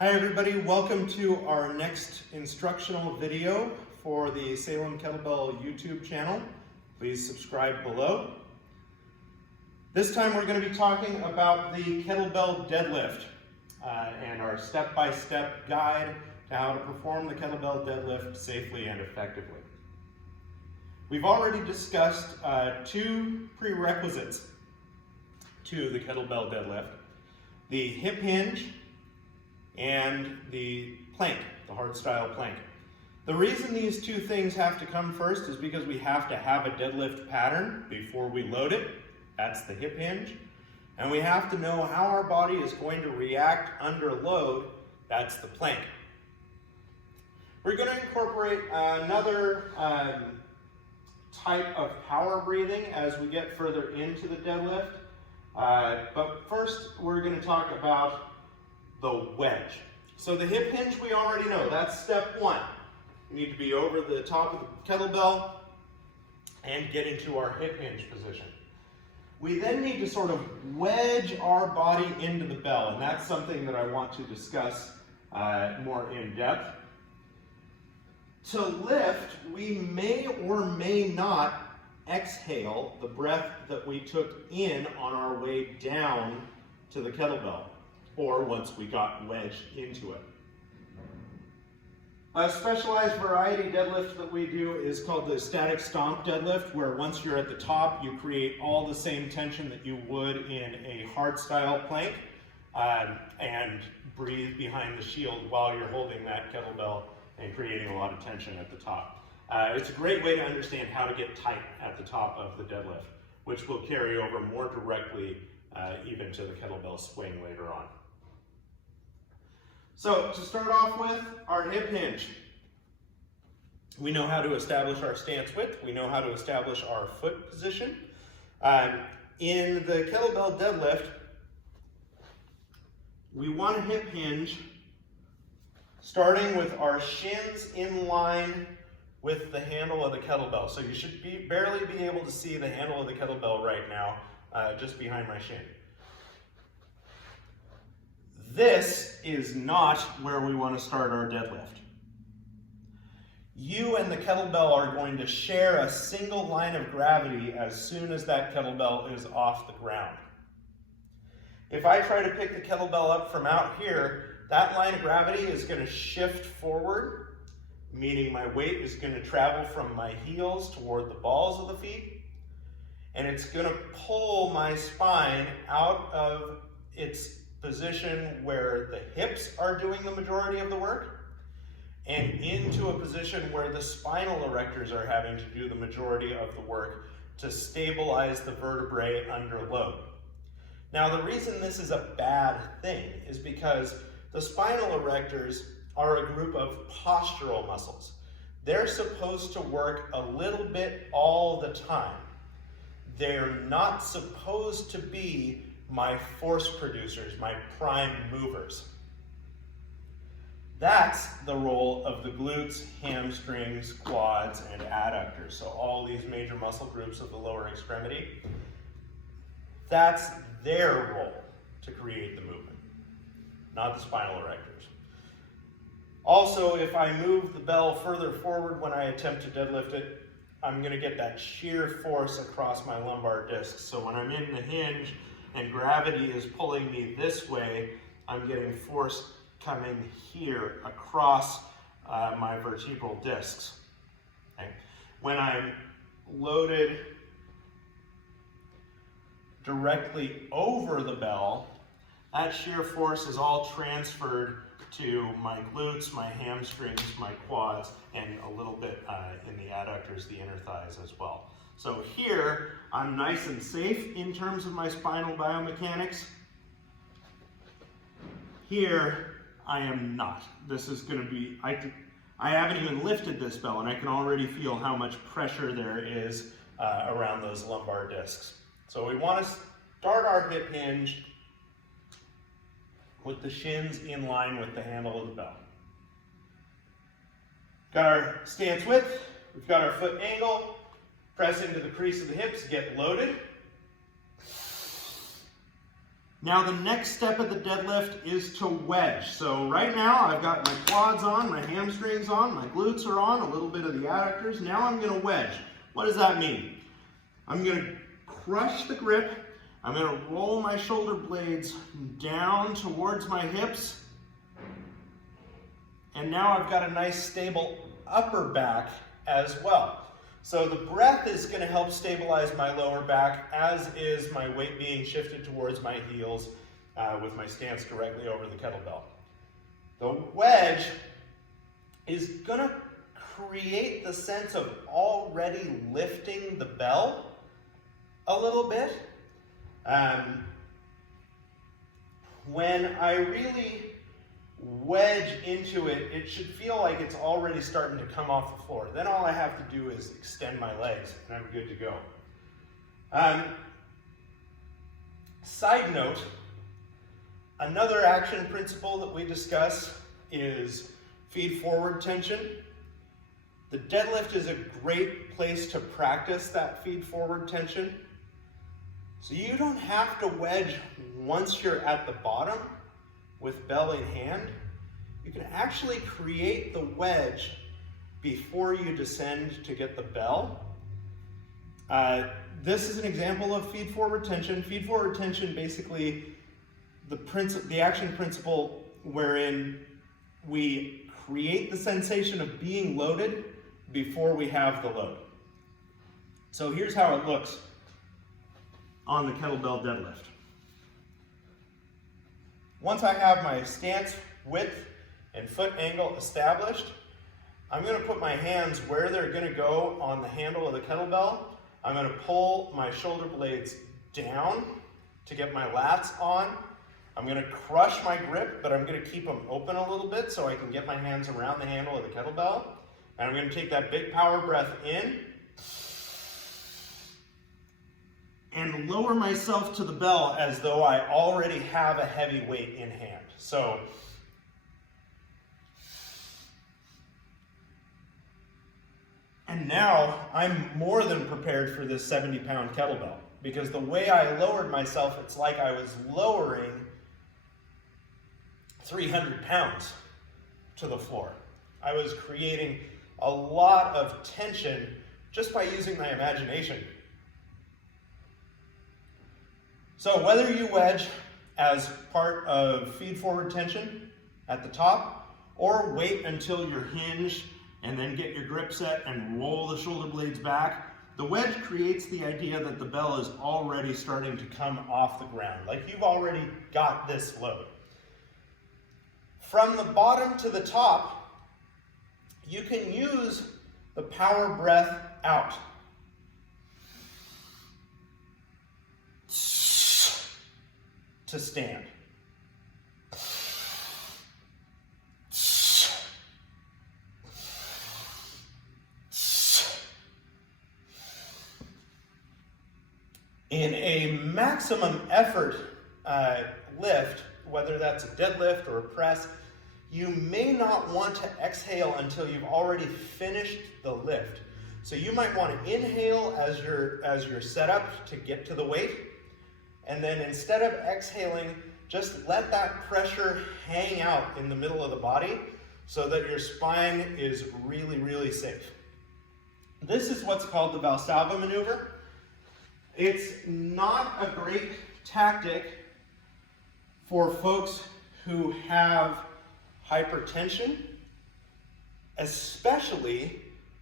Hi everybody, welcome to our next instructional video for the Salem Kettlebell YouTube channel. Please subscribe below. This time we're going to be talking about the kettlebell deadlift and our step-by-step guide to how to perform the kettlebell deadlift safely and effectively. We've already discussed two prerequisites to the kettlebell deadlift: the hip hinge and the plank, the hardstyle plank. The reason these two things have to come first is because we have to have a deadlift pattern before we load it. That's the hip hinge. And we have to know how our body is going to react under load. That's the plank. We're going to incorporate another type of power breathing as we get further into the deadlift. But first, we're going to talk about the wedge. So the hip hinge we already know, that's step one. We need to be over the top of the kettlebell and get into our hip hinge position. We then need to sort of wedge our body into the bell, and that's something that I want to discuss more in depth. To lift, we may or may not exhale the breath that we took in on our way down to the kettlebell, or once we got wedged into it. A specialized variety deadlift that we do is called the static stomp deadlift, where once you're at the top, you create all the same tension that you would in a hardstyle plank, and breathe behind the shield while you're holding that kettlebell and creating a lot of tension at the top. It's a great way to understand how to get tight at the top of the deadlift, which will carry over more directly even to the kettlebell swing later on. So to start off with, our hip hinge. We know how to establish our stance width. We know how to establish our foot position. In the kettlebell deadlift, we want a hip hinge starting with our shins in line with the handle of the kettlebell. So you should barely be able to see the handle of the kettlebell right now, just behind my shin. This is not where we want to start our deadlift. You and the kettlebell are going to share a single line of gravity as soon as that kettlebell is off the ground. If I try to pick the kettlebell up from out here, that line of gravity is going to shift forward, meaning my weight is going to travel from my heels toward the balls of the feet, and it's going to pull my spine out of its position where the hips are doing the majority of the work and into a position where the spinal erectors are having to do the majority of the work to stabilize the vertebrae under load. Now, the reason this is a bad thing is because the spinal erectors are a group of postural muscles. They're supposed to work a little bit all the time. They're not supposed to be my force producers, my prime movers. That's the role of the glutes, hamstrings, quads, and adductors. So all these major muscle groups of the lower extremity, that's their role to create the movement, not the spinal erectors. Also, if I move the bell further forward when I attempt to deadlift it, I'm going to get that shear force across my lumbar discs. So when I'm in the hinge and gravity is pulling me this way, I'm getting force coming here across my vertebral discs. Okay? When I'm loaded directly over the bell, that shear force is all transferred to my glutes, my hamstrings, my quads, and a little bit in the adductors, the inner thighs as well. So here, I'm nice and safe in terms of my spinal biomechanics. Here, I am not. This is going to be, I haven't even lifted this bell, and I can already feel how much pressure there is around those lumbar discs. So we want to start our hip hinge with the shins in line with the handle of the bell. Got our stance width, we've got our foot angle. Press into the crease of the hips, get loaded. Now the next step of the deadlift is to wedge. So right now I've got my quads on, my hamstrings on, my glutes are on, a little bit of the adductors. Now I'm gonna wedge. What does that mean? I'm gonna crush the grip. I'm gonna roll my shoulder blades down towards my hips. And now I've got a nice stable upper back as well. So the breath is going to help stabilize my lower back, as is my weight being shifted towards my heels with my stance directly over the kettlebell. The wedge is going to create the sense of already lifting the bell a little bit. When I really wedge into it, it should feel like it's already starting to come off the floor. Then all I have to do is extend my legs and I'm good to go. Side note, another action principle that we discuss is feed forward tension. The deadlift is a great place to practice that feed forward tension. So you don't have to wedge once you're at the bottom with bell in hand. You can actually create the wedge before you descend to get the bell. This is an example of feed forward tension. Feed forward tension, basically the action principle wherein we create the sensation of being loaded before we have the load. So here's how it looks on the kettlebell deadlift. Once I have my stance, width, and foot angle established, I'm going to put my hands where they're going to go on the handle of the kettlebell. I'm going to pull my shoulder blades down to get my lats on. I'm going to crush my grip, but I'm going to keep them open a little bit so I can get my hands around the handle of the kettlebell. And I'm going to take that big power breath in and lower myself to the bell as though I already have a heavy weight in hand. So and now I'm more than prepared for this 70-pound kettlebell, because the way I lowered myself, it's like I was lowering 300 pounds to the floor. I was creating a lot of tension just by using my imagination. So whether you wedge as part of feed forward tension at the top, or wait until you're hinged and then get your grip set and roll the shoulder blades back, the wedge creates the idea that the bell is already starting to come off the ground, like you've already got this load. From the bottom to the top, you can use the power breath out. To stand. In a maximum effort lift, whether that's a deadlift or a press, you may not want to exhale until you've already finished the lift. So you might want to inhale as you're set up to get to the weight. And then instead of exhaling, just let that pressure hang out in the middle of the body so that your spine is really, really safe. This is what's called the Valsalva maneuver. It's not a great tactic for folks who have hypertension, especially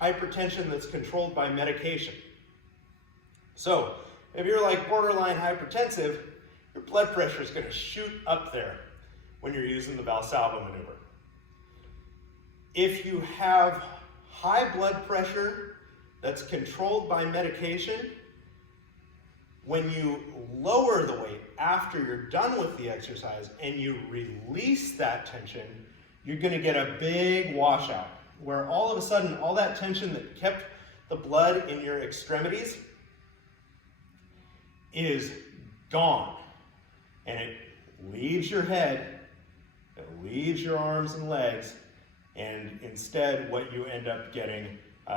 hypertension that's controlled by medication. So, if you're like borderline hypertensive, your blood pressure is going to shoot up there when you're using the Valsalva maneuver. If you have high blood pressure that's controlled by medication, when you lower the weight after you're done with the exercise and you release that tension, you're going to get a big washout where all of a sudden all that tension that kept the blood in your extremities is gone, and it leaves your head, it leaves your arms and legs, and instead what you end up getting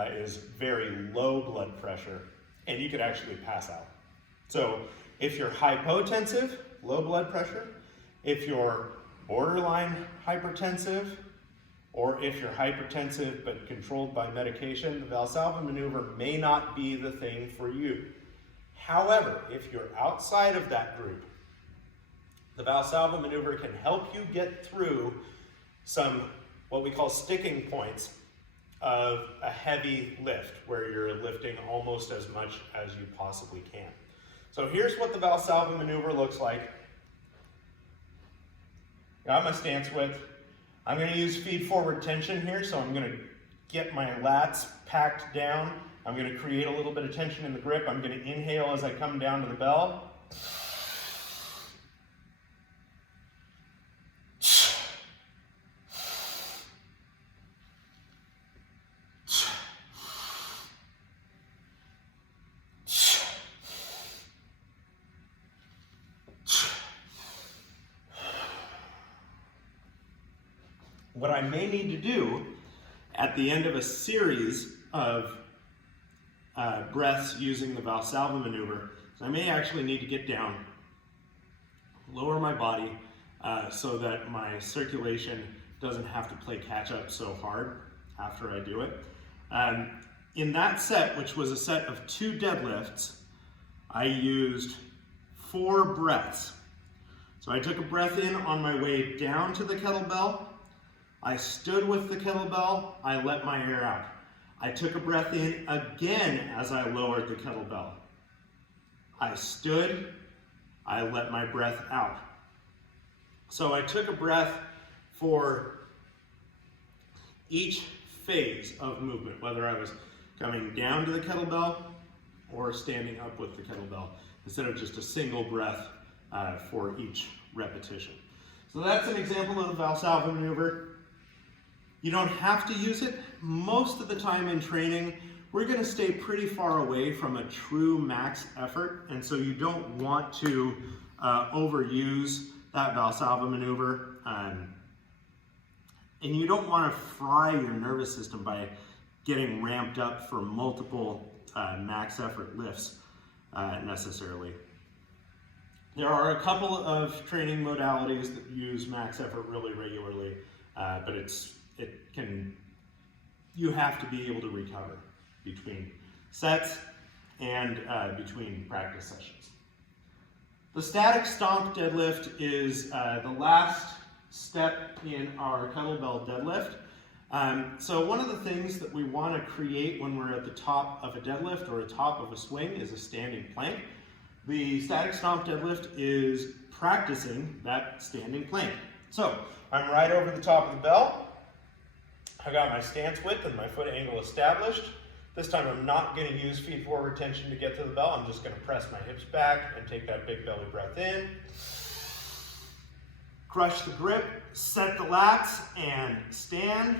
is very low blood pressure, and you could actually pass out. So if you're hypotensive, low blood pressure, if you're borderline hypertensive, or if you're hypertensive but controlled by medication, the Valsalva maneuver may not be the thing for you. However, if you're outside of that group, the Valsalva maneuver can help you get through some what we call sticking points of a heavy lift, where you're lifting almost as much as you possibly can. So here's what the Valsalva maneuver looks like. Got my stance width. I'm going to use feed forward tension here, so I'm going to get my lats packed down. I'm going to create a little bit of tension in the grip. I'm going to inhale as I come down to the bell. What I may need to do at the end of a series of breaths using the Valsalva maneuver is I may actually need to get down, lower my body so that my circulation doesn't have to play catch up so hard after I do it. In that set, which was a set of 2 deadlifts, I used 4 breaths. So I took a breath in on my way down to the kettlebell. I stood with the kettlebell, I let my air out. I took a breath in again as I lowered the kettlebell. I stood, I let my breath out. So I took a breath for each phase of movement, whether I was coming down to the kettlebell or standing up with the kettlebell, instead of just a single breath for each repetition. So that's an example of the Valsalva maneuver. You don't have to use it. Most of the time in training, we're going to stay pretty far away from a true max effort, and so you don't want to overuse that Valsalva maneuver, and you don't want to fry your nervous system by getting ramped up for multiple max effort lifts necessarily. There are a couple of training modalities that use max effort really regularly, but you have to be able to recover between sets and between practice sessions. The static stomp deadlift is the last step in our kettlebell deadlift. So one of the things that we want to create when we're at the top of a deadlift or a top of a swing is a standing plank. The static stomp deadlift is practicing that standing plank. So I'm right over the top of the bell. I got my stance width and my foot angle established. This time I'm not going to use feed forward tension to get to the bell. I'm just going to press my hips back and take that big belly breath in. Crush the grip, set the lats, and stand.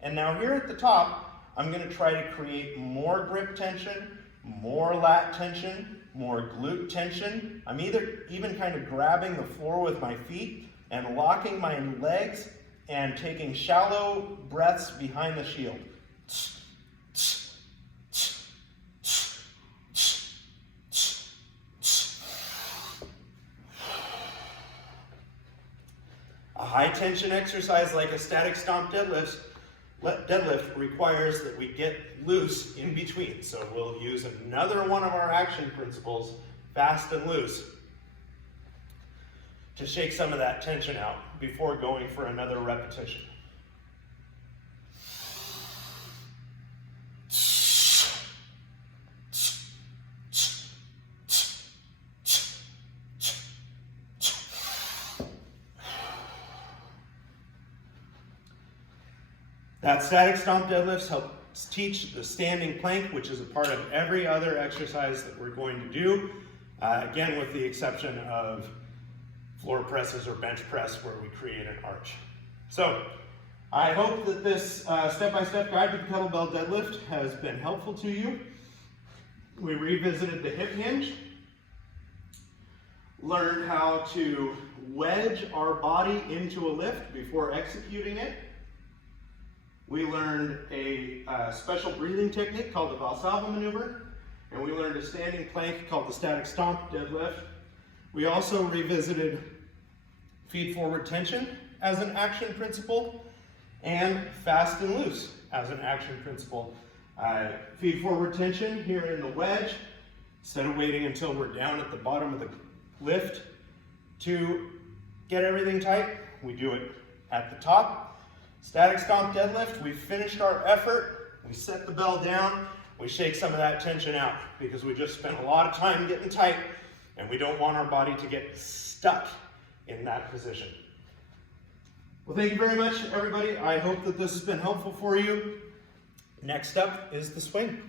And now here at the top, I'm going to try to create more grip tension, more lat tension, more glute tension. I'm even kind of grabbing the floor with my feet and locking my legs and taking shallow breaths behind the shield. A high tension exercise like a static stomp deadlift requires that we get loose in between. So we'll use another one of our action principles, fast and loose, to shake some of that tension out before going for another repetition. That static stomp deadlifts helps teach the standing plank, which is a part of every other exercise that we're going to do, again with the exception of floor presses or bench press where we create an arch. So I hope that this step-by-step guide to the kettlebell deadlift has been helpful to you. We revisited the hip hinge, learned how to wedge our body into a lift before executing it. We learned a special breathing technique called the Valsalva maneuver, and we learned a standing plank called the static stomp deadlift. We also revisited feed forward tension as an action principle and fast and loose as an action principle. Feed forward tension here in the wedge, instead of waiting until we're down at the bottom of the lift to get everything tight, we do it at the top. Static stomp deadlift, we finished our effort, we set the bell down, we shake some of that tension out because we just spent a lot of time getting tight and we don't want our body to get stuck in that position. Well, thank you very much, everybody. I hope that this has been helpful for you. Next up is the swing.